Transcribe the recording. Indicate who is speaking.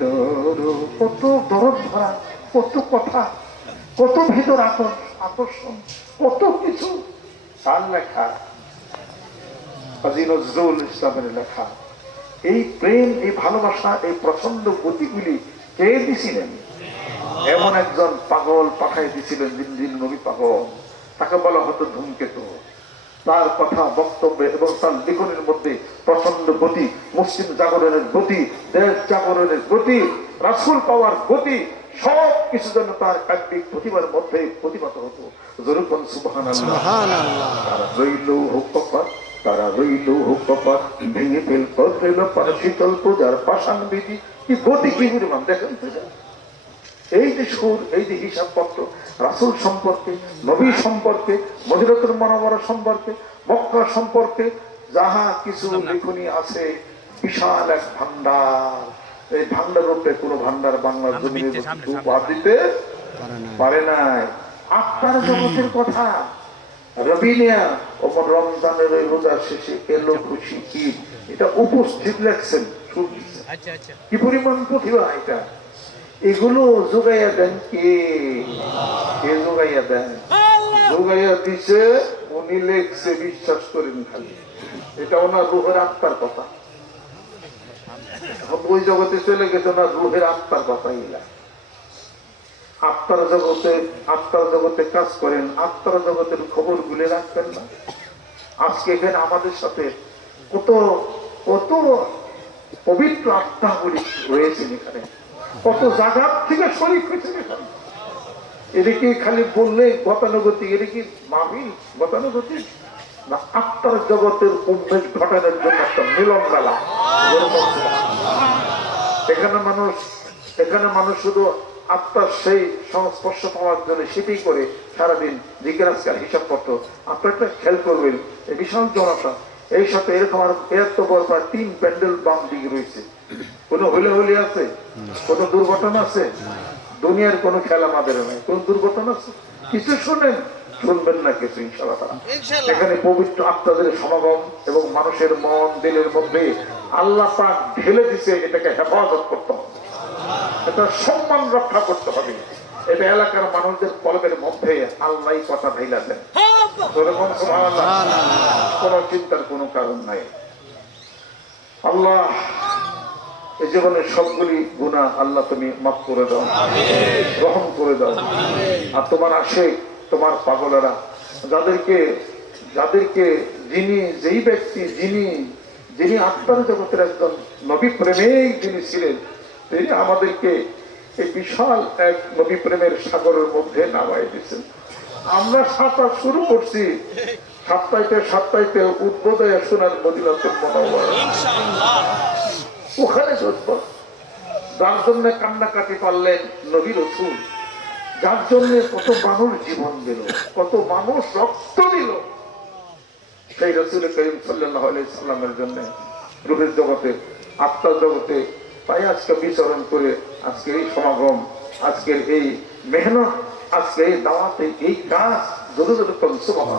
Speaker 1: দর কত দরদ। ভরা কত কথা, কত ভিতর আকর্ষণ, কত কিছু। তার লেখা কাজী নজরুল ইসলামের লেখা। এই প্রেম, এই ভালোবাসা, এই প্রচণ্ড গতিগুলি কে দিছিলেন? এমন একজন পাগল পাঠাই দিছিলেন, দিন দিন নবী পাগল। তাকে বলা হতো ধূমকেতু। তার কথা বক্তব্যে এবং তার লেখনের মধ্যে প্রচণ্ড গতি মুসলিম জাগরণের গতি দেশ জাগরণের গতি রাসুল পাওয়ার গতি সব কিছু যেন তার কাব্যিক প্রতিভার মধ্যে প্রতিভাত হতো। জরুপন সুবহান তারা রইল হোক কপাট তারা রইল হোক কপাট ভেঙে ফেল করল পারে শীতল পূজার পাষাণ বিধি কি গতি কি দেখেন তো? এই যে সুর এই যে হিসাবপত্র রাসুল সম্পর্কে নবী সম্পর্কে মদিরতুল মনোবরা সম্পর্কে মক্কা সম্পর্কে যাহা কিছু লেখনী আছে বিশাল এক ভান্ডার এই ভান্ডার রূপে কোনো ভান্ডার বাংলার জমিনে উপহার দিতে পারে নাই। আত্মার জগতের কথা। রবিনিয়া ওপর রমজানের ওই রোজার শেষে এলো খুশি ঈদ। এটা উপস্থিত লেখছেন।
Speaker 2: আচ্ছা আচ্ছা।
Speaker 1: কি পরিমাণ প্রতিভা এটা? এগুলো যোগাইয়া দেন কে? কে যোগাইয়া দেন? যোগাইয়া দিছে উনি লেখছে বিশ্বাস করেন খালি। এটা ওনার রুহের আত্মার কথা। ওই জগতে চলে গেছে না রুহের আত্মার কথা ইলা আত্মার জগতে আত্মার জগতে কাজ করেন আত্মার জগতের খবর গুলে রাখবেন না। আজকে এখানে আমাদের সাথে কত কত পবিত্র আত্মাগুলি রয়েছেন এখানে। কত জায়গার থেকে শরীর হয়েছেন এখানে এদিকে খালি বললে গতানুগতিক। এটা কি মাহিল গতানুগতিক? না, আত্মার জগতের উন্মেষ ঘটানোর জন্য একটা মিলন মেলা এখানে মানুষ এখানে মানুষ শুধু আত্মার সেই সংস্পর্শ পাওয়ার জন্য সেটাই করে সারাদিন আজকাল হিসাবপত্র আপনার একটা খেয়াল করবেন। এই বিশাল জনতা এই সাথে এরকম আর এত বড় প্রায় তিন প্যান্ডেল বাম দিকে রয়েছে। কোনো হলে হলে আছে? কোনো দুর্ঘটনা আছে? দুনিয়ার কোনো খেলা আমাদের নাই। কোন দুর্ঘটনা আছে? কিছু শোনেন? শুনবেন না কিছু ইনশাল্লাহ এখানে পবিত্র আত্মাদের সমাগম এবং মানুষের মন দিলের মধ্যে আল্লাহ পাক ঢেলে দিছে এটাকে হেফাজত করতে হবে। এটা সম্মান রক্ষা করতে হবে। এটা এলাকার মানুষদের কলমের মধ্যে আল্লাহ কথা ঢেলা দেন। কোন চিন্তার কোনো কারণ নাই। আল্লাহ এই জীবনের সবগুলি গুণা আল্লাহ তুমি মাফ করে দাও। গ্রহণ করে দাও। আর তোমার আসে তোমার পাগলেরা যাদেরকে যাদেরকে যিনি যেই ব্যক্তি যিনি যিনি আত্মার জগতের একজন নবী প্রেমিক যিনি ছিলেন তিনি আমাদেরকে এই বিশাল এক নবী প্রেমের সাগরের মধ্যে নামাই দিয়েছেন। আমরা সাঁতার শুরু করছি। সাপ্তাহিতে সাপ্তাহিতে উদ্বোধয়ে শোনার মদিনাতের মনোবল ওখানে চলব যার জন্য কান্নাকাটি পারলেন নবী রসুল, যার জন্য কত মানুষ জীবন দিল, কত মানুষ রক্ত দিল সেই রসুল করিম সাল্লাহ সাল্লামের জন্য রূপের জগতে, আত্মার জগতে তাই আজকে বিচরণ করে আজকের এই সমাগম, আজকের এই মেহনত, আজকে এই দাওয়াতে এই কাজ জরুরি কম।